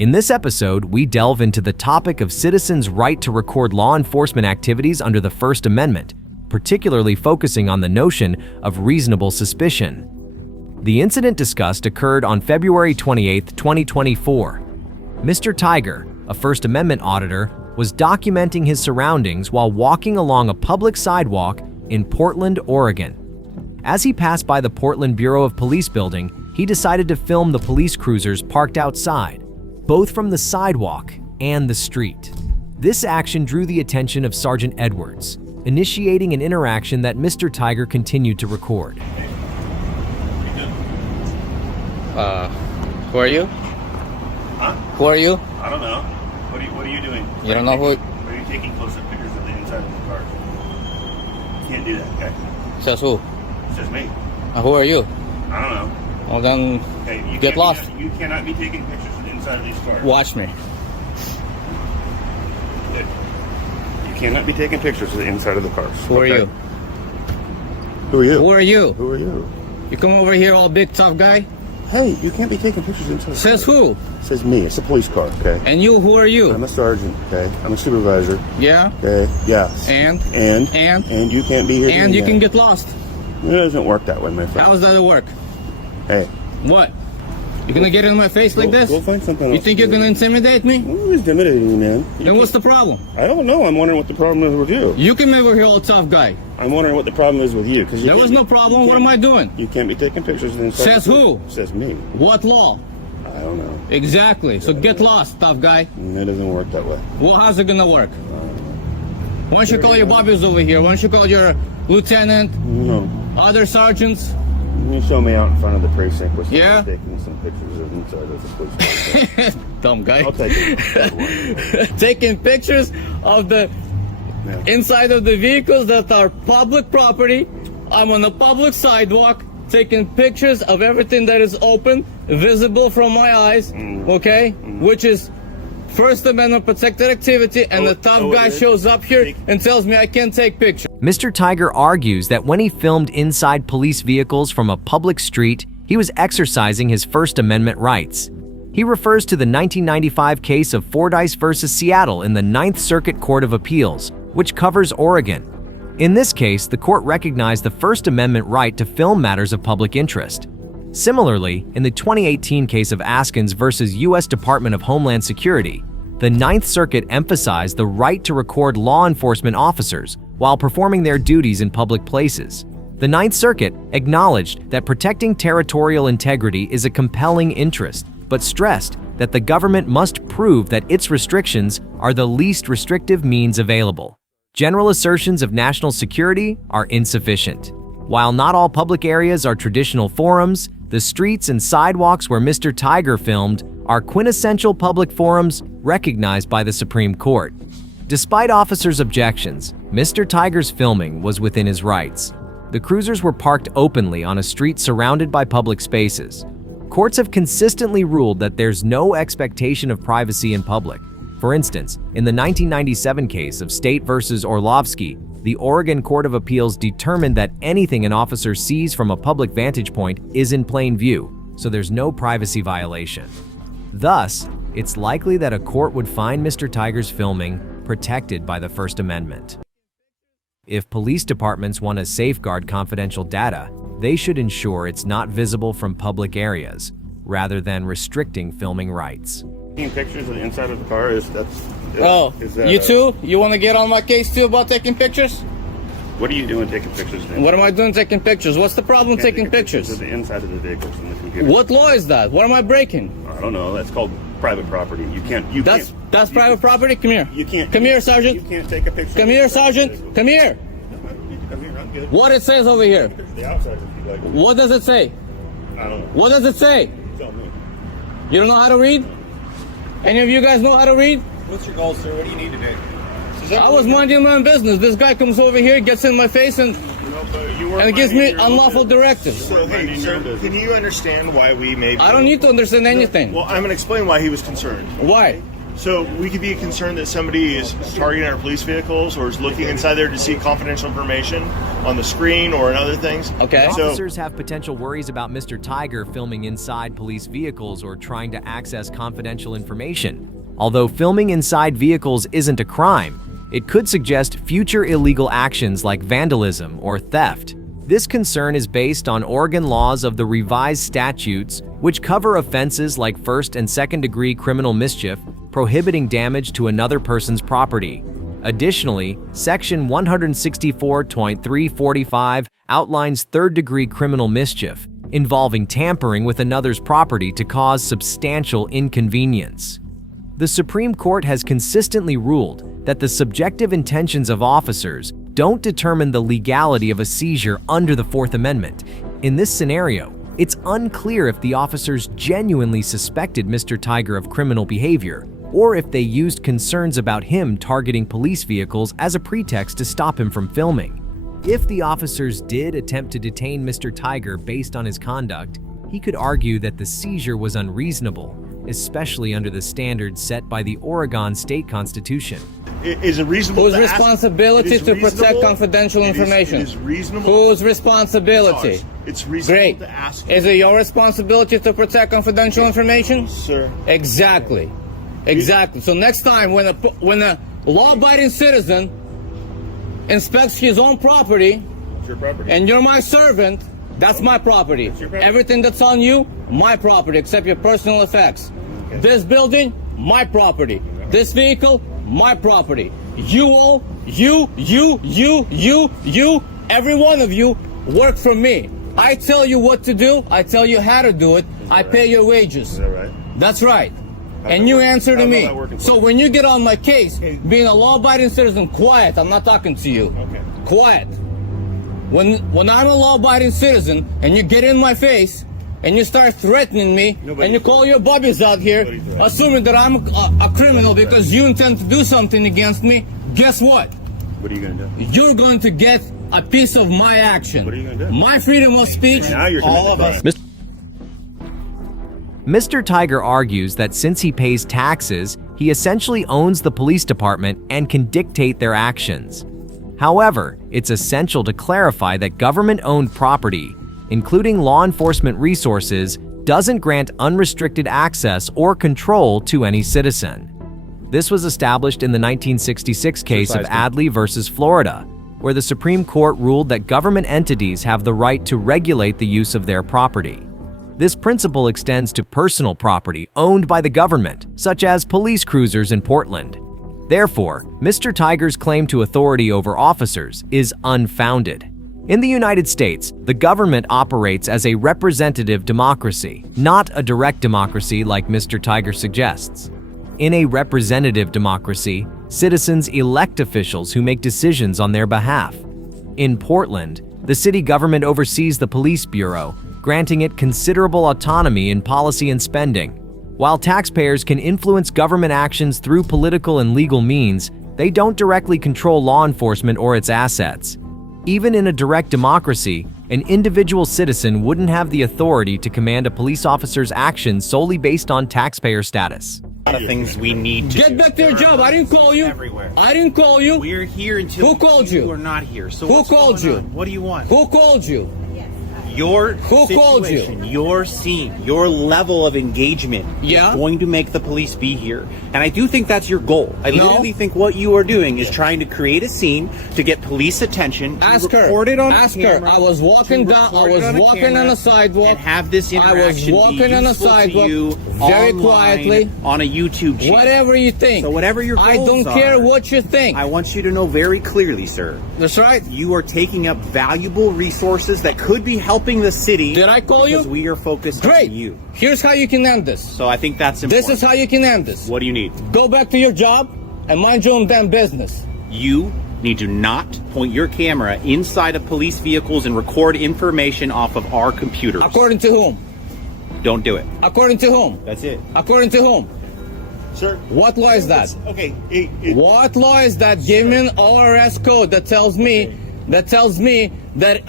In this episode, we delve into the topic of citizens' right to record law enforcement activities under the First Amendment, particularly focusing on the notion of reasonable suspicion. The incident discussed occurred on February 28, 2024. Mr. Tiger, a First Amendment auditor, was documenting his surroundings while walking along a public sidewalk in Portland, Oregon. As he passed by the Portland Bureau of Police building, he decided to film the police cruisers parked outside, both from the sidewalk and the street. This action drew the attention of Sergeant Edwards, initiating an interaction that Mr. Tiger continued to record. Who are you? Huh? Who are you? I don't know. What are you doing? You don't know who? Are you taking close-up pictures of the inside of the car? You can't do that, okay? Says who? It says me. Who are you? I don't know. Well then, Okay, you get lost. You cannot be taking pictures of the inside of these cars. Watch me. You cannot be taking pictures of the inside of the cars. Who are you? Who are you? Who are you? Who are you? You come over here all big tough guy? Hey, you can't be taking pictures inside. Says who? It says me. It's a police car, okay? And you, who are you? I'm a sergeant, okay? I'm a supervisor. Yeah? Okay, yes. And you can't be here. And you can get lost. It doesn't work that way, my friend. How does that work? Hey. What? You're gonna get in my face like this? We'll find something else. You think you're gonna intimidate me? Who's intimidating you, man? Then what's the problem? I don't know. I'm wondering what the problem is with you. You come over here all tough guy. I'm wondering what the problem is with you. There was no problem. What am I doing? You can't be taking pictures of the inside. Says who? Says me. What law? I don't know. Exactly. So get lost, tough guy. It doesn't work that way. Well, how's it gonna work? Why don't you call your bobbies over here? Why don't you call your lieutenant? No. Other sergeants? You show me out in front of the precinct with Yeah? taking some pictures of inside of the police car. Dumb guy. I'll take it. Taking pictures of the inside of the vehicles that are public property. I'm on a public sidewalk taking pictures of everything that is open, visible from my eyes, okay? Which is First Amendment protected activity, and the tough guy shows up here and tells me I can't take pictures. Mr. Tiger argues that when he filmed inside police vehicles from a public street, he was exercising his First Amendment rights. He refers to the 1995 case of Fordyce versus Seattle in the Ninth Circuit Court of Appeals, which covers Oregon. In this case, the court recognized the First Amendment right to film matters of public interest. Similarly, in the 2018 case of Askins versus U.S. Department of Homeland Security, the Ninth Circuit emphasized the right to record law enforcement officers while performing their duties in public places. The Ninth Circuit acknowledged that protecting territorial integrity is a compelling interest, but stressed that the government must prove that its restrictions are the least restrictive means available. General assertions of national security are insufficient. While not all public areas are traditional forums, the streets and sidewalks where Mr. Tiger filmed are quintessential public forums recognized by the Supreme Court. Despite officers' objections, Mr. Tiger's filming was within his rights. The cruisers were parked openly on a street surrounded by public spaces. Courts have consistently ruled that there's no expectation of privacy in public. For instance, in the 1997 case of State versus Orlovsky, the Oregon Court of Appeals determined that anything an officer sees from a public vantage point is in plain view, so there's no privacy violation. Thus, it's likely that a court would find Mr. Tiger's filming protected by the First Amendment. If police departments want to safeguard confidential data, they should ensure it's not visible from public areas, rather than restricting filming rights. Taking pictures of the inside of the car You too? You want to get on my case too about taking pictures? What are you doing taking pictures? What am I doing taking pictures? What's the problem taking pictures? Of the inside of the vehicles and the computer. What law is that? What am I breaking? I don't know. That's called private property. That's private property? Come here. You can't. Come here, Sergeant. You can't take a picture. Come here, Sergeant. Come here. Come here. I'm good. What it says over here? The outside, if you like. What does it say? I don't know. What does it say? Tell me. You don't know how to read? Any of you guys know how to read? What's your goal, sir? What do you need today? I was minding my own business. This guy comes over here, gets in my face, and gives me unlawful directives. So, hey, sir, can you understand why we may be... I don't need to understand anything. Well, I'm going to explain why he was concerned. Why? So we could be concerned that somebody is targeting our police vehicles or is looking inside there to see confidential information on the screen or in other things. Okay. So, Officers have potential worries about Mr. Tiger filming inside police vehicles or trying to access confidential information. Although filming inside vehicles isn't a crime, it could suggest future illegal actions like vandalism or theft. This concern is based on Oregon laws of the revised statutes, which cover offenses like first and second-degree criminal mischief, prohibiting damage to another person's property. Additionally, Section 164.345 outlines third-degree criminal mischief, involving tampering with another's property to cause substantial inconvenience. The Supreme Court has consistently ruled that the subjective intentions of officers don't determine the legality of a seizure under the Fourth Amendment. In this scenario, it's unclear if the officers genuinely suspected Mr. Tiger of criminal behavior, or if they used concerns about him targeting police vehicles as a pretext to stop him from filming. If the officers did attempt to detain Mr. Tiger based on his conduct, he could argue that the seizure was unreasonable, especially under the standards set by the Oregon State Constitution. is it reasonable? Whose responsibility to protect confidential information? It is reasonable. Whose responsibility? It's reasonable Great. to ask. Is it your responsibility to protect confidential information? Sir. Exactly. Exactly. So next time when a law-abiding citizen inspects his own property, It's your property. and you're my servant, that's my property. your property. Everything that's on you, my property, except your personal effects. Okay. This building, my property. This vehicle, my property. You all, you, every one of you work for me. I tell you what to do. I tell you how to do it. I pay your wages. Is that right? That's right. And you answer to how's me. that working for So you? when you get on my case, being a law-abiding citizen, quiet. I'm not talking to you. Okay. Quiet. When I'm a law-abiding citizen and you get in my face and you start threatening me Nobody and you call your bubbies out here, Nobody threatens. assuming that I'm a criminal because you intend to do something against me, guess what? What are you going to do? You're going to get a piece of my action. What are you gonna do? My freedom of speech. Now you're all of committing us. crime. Mr. Tiger argues that since he pays taxes, he essentially owns the police department and can dictate their actions. However, it's essential to clarify that government-owned property, including law enforcement resources, doesn't grant unrestricted access or control to any citizen. This was established in the 1966 case of Adley versus Florida, where the Supreme Court ruled that government entities have the right to regulate the use of their property. This principle extends to personal property owned by the government, such as police cruisers in Portland. Therefore, Mr. Tiger's claim to authority over officers is unfounded. In the United States, the government operates as a representative democracy, not a direct democracy like Mr. Tiger suggests. In a representative democracy, citizens elect officials who make decisions on their behalf. In Portland, the city government oversees the police bureau, granting it considerable autonomy in policy and spending. While taxpayers can influence government actions through political and legal means, they don't directly control law enforcement or its assets. Even in a direct democracy, an individual citizen wouldn't have the authority to command a police officer's actions solely based on taxpayer status. A lot of things we need to Get do. back to your job. I didn't call you. Everywhere. I didn't call you. We're here until Who called you? are not here. So Who what's called going you? on? What do you want? Who called you? Your Who called you? situation, your scene, your level of engagement Yeah? is going to make the police be here. And I do think that's your goal. I No. literally think what you are doing is trying to create a scene to get police attention. To Ask her. record it on Ask camera, her. I was walking to down. I record it was on a walking camera, on a sidewalk. and have this I was interaction walking be on a useful to sidewalk you very online, quietly. on a YouTube channel. Whatever you think. So whatever your I goals don't care are, what you think. I want you to know very clearly, sir. That's right. You are taking up valuable resources that could be helping the city. Did I call you? Because we are focused Great. on you. Here's how you can end this. So I think that's important. This is how you can end this. What do you need? Go back to your job and mind your own damn business. You need to not point your camera inside of police vehicles and record information off of our computers. According to whom? Don't do it. According to whom? That's it. According to whom? Sir. What law is that? Okay. What law is that? Give me an ORS code that tells me that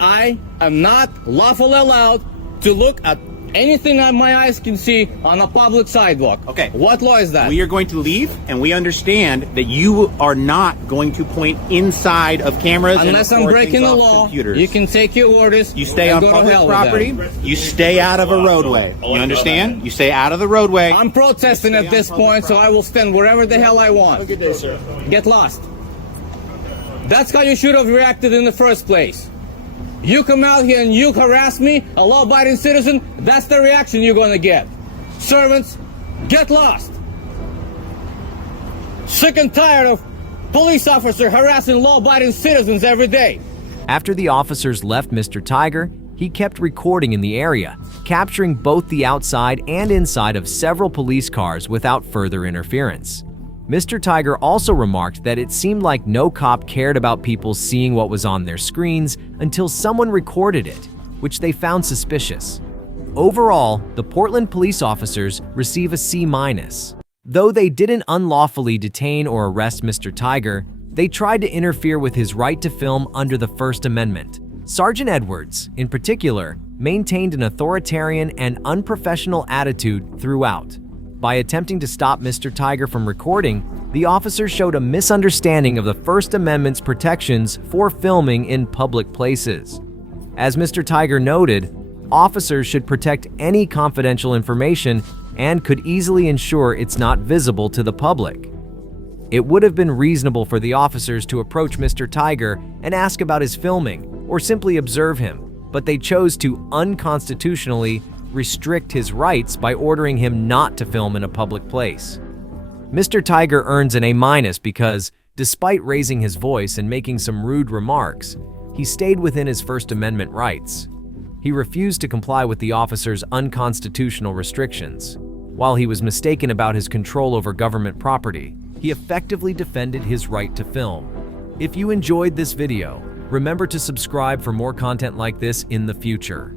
I am not lawfully allowed to look at anything that my eyes can see on a public sidewalk. Okay. What law is that? We are going to leave, and we understand that you are not going to point inside of cameras Unless and I'm record breaking things the off law, computers. you can take your orders. You stay and on go to public hell with property. them. You stay out of a roadway. You understand? You stay out of the roadway. I'm protesting at this point, so I will stand wherever the hell I want. Good day, sir. Get lost. That's how you should have reacted in the first place. You come out here and you harass me, a law-abiding citizen, that's the reaction you're gonna get. Servants, get lost. Sick and tired of police officers harassing law-abiding citizens every day. After the officers left Mr. Tiger, he kept recording in the area, capturing both the outside and inside of several police cars without further interference. Mr. Tiger also remarked that it seemed like no cop cared about people seeing what was on their screens until someone recorded it, which they found suspicious. Overall, the Portland police officers receive a C-. Though they didn't unlawfully detain or arrest Mr. Tiger, they tried to interfere with his right to film under the First Amendment. Sergeant Edwards, in particular, maintained an authoritarian and unprofessional attitude throughout. By attempting to stop Mr. Tiger from recording, the officers showed a misunderstanding of the First Amendment's protections for filming in public places. As Mr. Tiger noted, officers should protect any confidential information and could easily ensure it's not visible to the public. It would have been reasonable for the officers to approach Mr. Tiger and ask about his filming or simply observe him, but they chose to unconstitutionally restrict his rights by ordering him not to film in a public place. Mr. Tiger earns an A- because, despite raising his voice and making some rude remarks, he stayed within his First Amendment rights. He refused to comply with the officers' unconstitutional restrictions. While he was mistaken about his control over government property, he effectively defended his right to film. If you enjoyed this video, remember to subscribe for more content like this in the future.